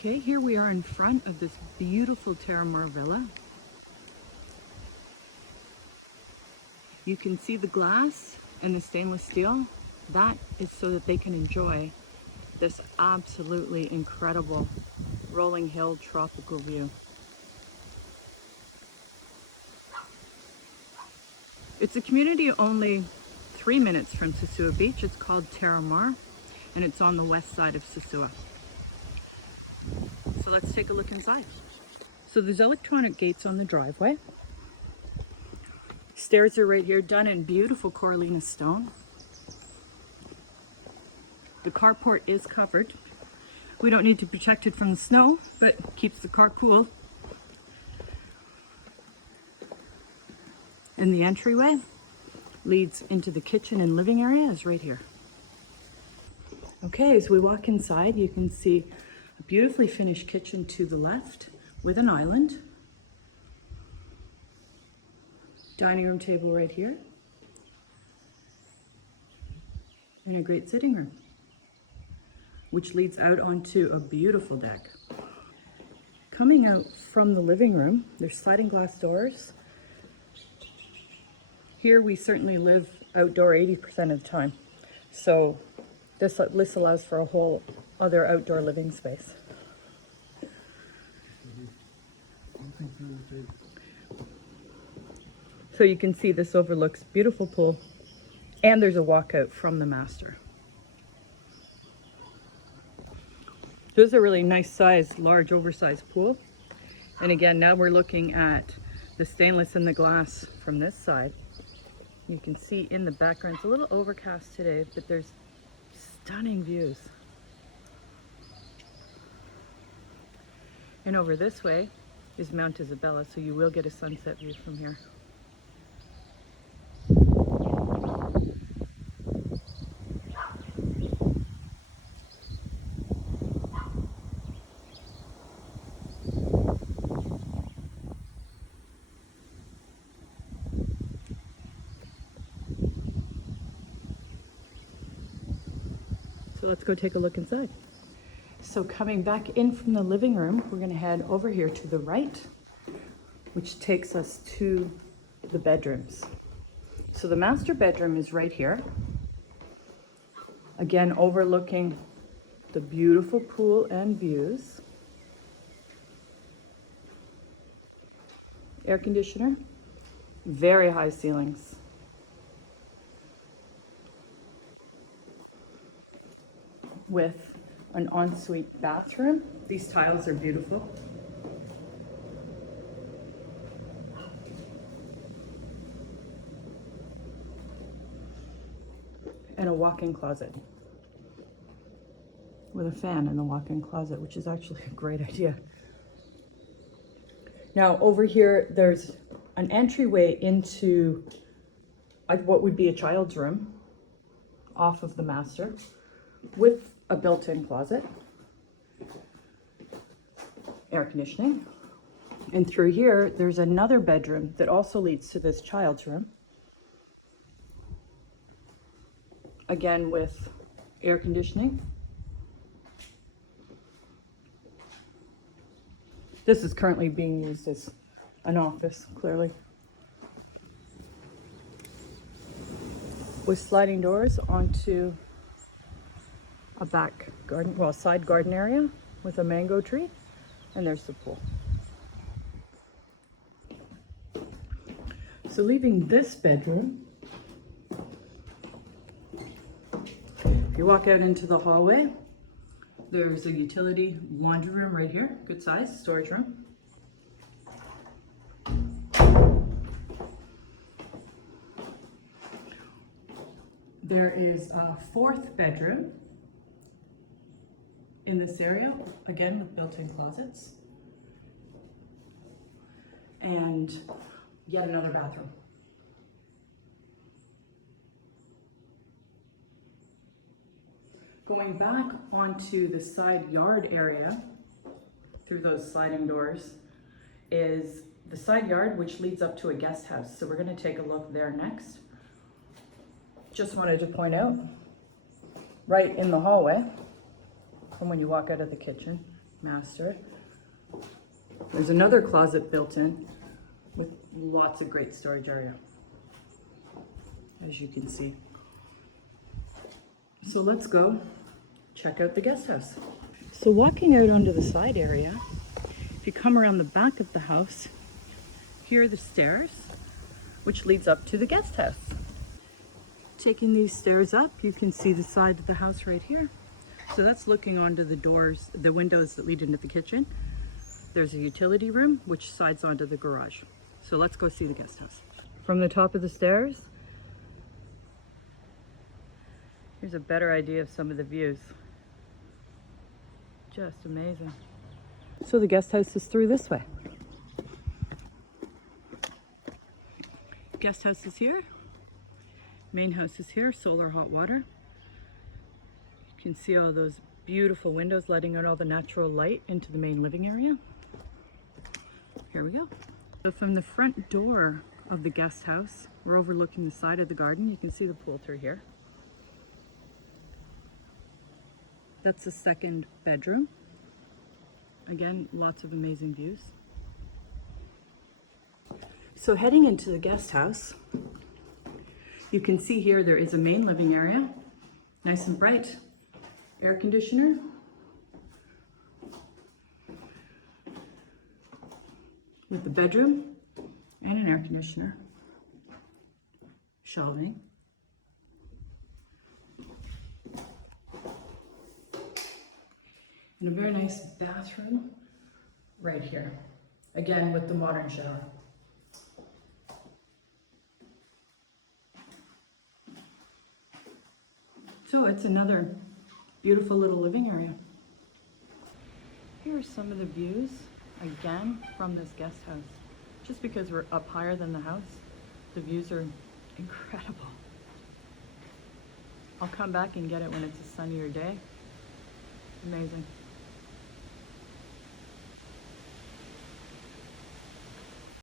Okay, here we are in front of this beautiful Terramar villa. You can see the glass and the stainless steel. That is so that they can enjoy this absolutely incredible rolling hill tropical view. It's a community only 3 minutes from Sosua Beach. It's called Terramar, and it's on the west side of Sosua. So let's take a look inside. So there's electronic gates on the driveway. Stairs are right here, done in beautiful Coralina stone. The carport is covered. We don't need to protect it from the snow, but keeps the car cool. And the entryway leads into the kitchen and living area is right here. Okay, as we walk inside, you can see a beautifully finished kitchen to the left with an island. Dining room table right here. And a great sitting room, which leads out onto a beautiful deck. Coming out from the living room, there's sliding glass doors. Here we certainly live outdoor 80% of the time. So this allows for a whole other outdoor living space. So you can see this overlooks beautiful pool, and there's a walkout from the master. This is a really nice size, large oversized pool. And again, now we're looking at the stainless and the glass from this side. You can see in the background, it's a little overcast today, but there's stunning views. And over this way is Mount Isabella, so you will get a sunset view from here. So let's go take a look inside. So coming back in from the living room, we're going to head over here to the right, which takes us to the bedrooms. So the master bedroom is right here. Again, overlooking the beautiful pool and views. Air conditioner, very high ceilings. With an ensuite bathroom. These tiles are beautiful. And a walk-in closet with a fan in the walk-in closet, which is actually a great idea. Now over here, there's an entryway into what would be a child's room off of the master with a built-in closet, air conditioning. And through here, there's another bedroom that also leads to this child's room. Again, with air conditioning. This is currently being used as an office, clearly. With sliding doors onto a back garden, well, side garden area with a mango tree, and there's the pool. So leaving this bedroom, if you walk out into the hallway, there's a utility laundry room right here, good size, storage room. There is a fourth bedroom in this area, again with built-in closets, and yet another bathroom. Going back onto the side yard area through those sliding doors is the side yard, which leads up to a guest house. So we're going to take a look there next. Just wanted to point out, right in the hallway, from when you walk out of the kitchen, master. There's another closet built in with lots of great storage area, as you can see. So let's go check out the guest house. So walking out onto the side area, if you come around the back of the house, here are the stairs, which leads up to the guest house. Taking these stairs up, you can see the side of the house right here. So that's looking onto the doors, the windows that lead into the kitchen. There's a utility room, which sides onto the garage. So let's go see the guest house. From the top of the stairs, here's a better idea of some of the views. Just amazing. So the guest house is through this way. Guest house is here. Main house is here, solar hot water. You can see all those beautiful windows letting out all the natural light into the main living area. Here we go. So from the front door of the guest house, we're overlooking the side of the garden. You can see the pool through here. That's the second bedroom. Again, lots of amazing views. So heading into the guest house, you can see here there is a main living area, nice and bright, air conditioner, with the bedroom and an air conditioner, shelving, and a very nice bathroom right here, again with the modern shower. So it's another beautiful little living area. Here are some of the views, again, from this guest house. Just because we're up higher than the house, the views are incredible. I'll come back and get it when it's a sunnier day. Amazing.